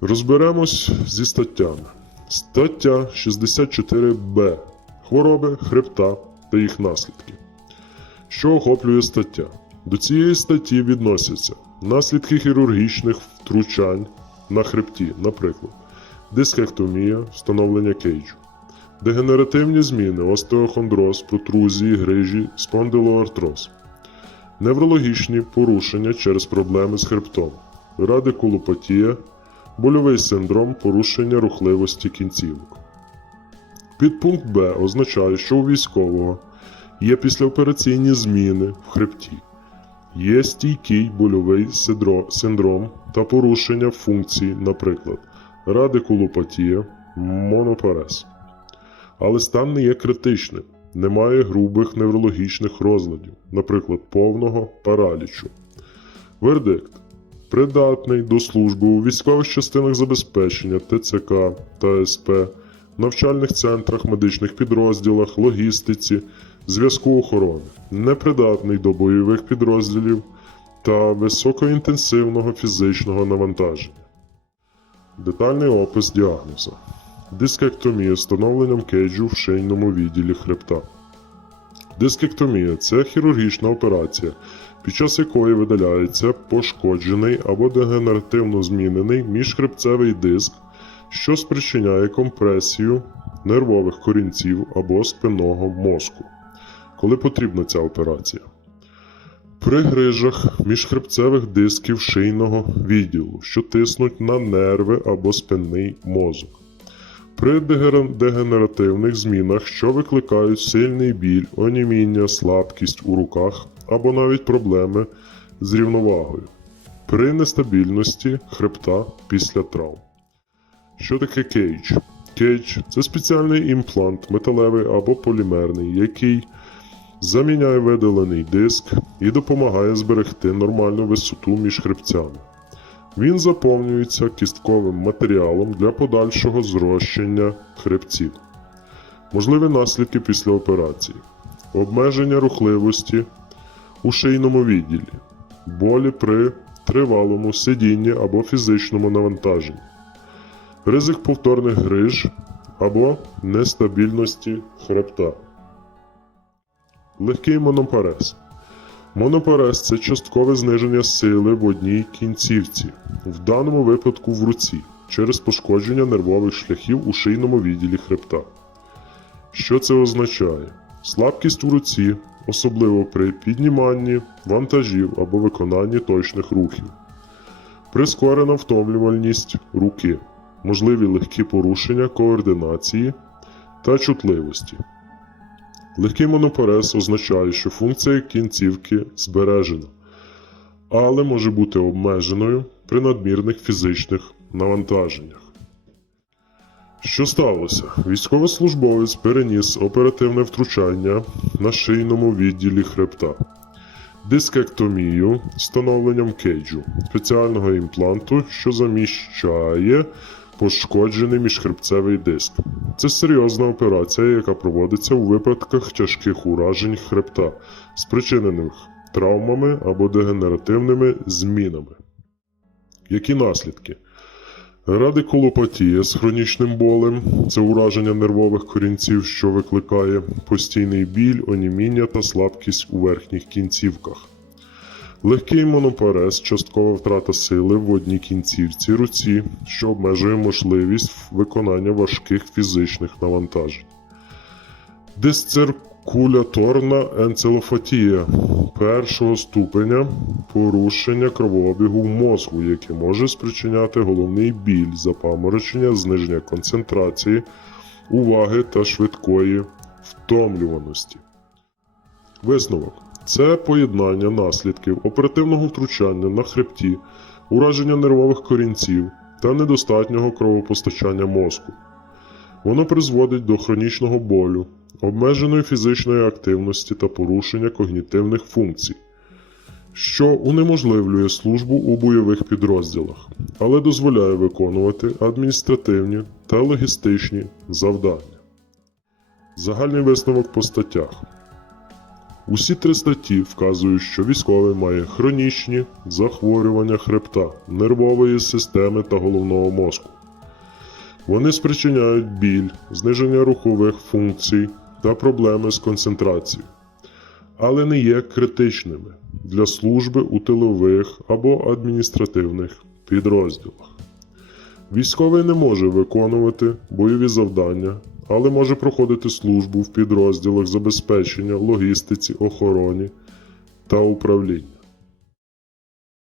Розберемось зі статтями. Стаття 64б. Хвороби хребта та їх наслідки. Що охоплює стаття? До цієї статті відносяться наслідки хірургічних втручань на хребті, наприклад, дискектомія, встановлення кейджу, дегенеративні зміни, остеохондроз, протрузії, грижі, спондилоартроз, неврологічні порушення через проблеми з хребтом, радикулопатія, больовий синдром порушення рухливості кінцівок. Підпункт Б означає, що у військового є післяопераційні зміни в хребті, є стійкий больовий синдром та порушення функцій, наприклад, радикулопатія, монопарез. Але стан не є критичним, немає грубих неврологічних розладів, наприклад, повного паралічу. Вердикт придатний до служби у військових частинах забезпечення ТЦК та СП, навчальних центрах, медичних підрозділах, логістиці, зв'язку охорони, непридатний до бойових підрозділів та високоінтенсивного фізичного навантаження. Детальний опис діагнозу. Дискектомія з встановленням кейджу в шийному відділі хребта. Дискектомія це хірургічна операція, під час якої видаляється пошкоджений або дегенеративно змінений міжхребцевий диск, що спричиняє компресію нервових корінців або спинного мозку, коли потрібна ця операція. При грижах міжхребцевих дисків шийного відділу, що тиснуть на нерви або спинний мозок. При дегенеративних змінах, що викликають сильний біль, оніміння, слабкість у руках або навіть проблеми з рівновагою. При нестабільності хребта після травм. Що таке кейдж? Кейдж це спеціальний імплант, металевий або полімерний, який заміняє видалений диск і допомагає зберегти нормальну висоту між хребцями. Він заповнюється кістковим матеріалом для подальшого зрощення хребців. Можливі наслідки після операції: обмеження рухливості у шийному відділі, болі при тривалому сидінні або фізичному навантаженні, ризик повторних гриж або нестабільності хребта. Легкий монопарез. Монопарез це часткове зниження сили в одній кінцівці, в даному випадку в руці, через пошкодження нервових шляхів у шийному відділі хребта. Що це означає? Слабкість у руці, особливо при підніманні вантажів або виконанні точних рухів, прискорена втомлювальність руки, можливі легкі порушення координації та чутливості. Легкий монопарез означає, що функція кінцівки збережена, але може бути обмеженою при надмірних фізичних навантаженнях. Що сталося? Військовослужбовець переніс оперативне втручання на шийному відділі хребта, дискектомію встановленням кейджу, спеціального імпланту, що заміщає пошкоджений міжхребцевий диск. Це серйозна операція, яка проводиться у випадках тяжких уражень хребта, спричинених травмами або дегенеративними змінами. Які наслідки? Радикулопатія з хронічним болем це ураження нервових корінців, що викликає постійний біль, оніміння та слабкість у верхніх кінцівках. Легкий монопарез, часткова втрата сили в одній кінцівці руці, що обмежує можливість виконання важких фізичних навантажень. Дисциркуляторна енцелофатія першого ступеня порушення кровообігу в мозку, яке може спричиняти головний біль, запаморочення, зниження концентрації, уваги та швидкої втомлюваності. Висновок це поєднання наслідків оперативного втручання на хребті, ураження нервових корінців та недостатнього кровопостачання мозку. Воно призводить до хронічного болю, обмеженої фізичної активності та порушення когнітивних функцій, що унеможливлює службу у бойових підрозділах, але дозволяє виконувати адміністративні та логістичні завдання. Загальний висновок по статтях. Усі три статті вказують, що військовий має хронічні захворювання хребта, нервової системи та головного мозку. Вони спричиняють біль, зниження рухових функцій та проблеми з концентрацією, але не є критичними для служби у тилових або адміністративних підрозділах. Військовий не може виконувати бойові завдання, але може проходити службу в підрозділах забезпечення, логістиці, охороні та управлінні.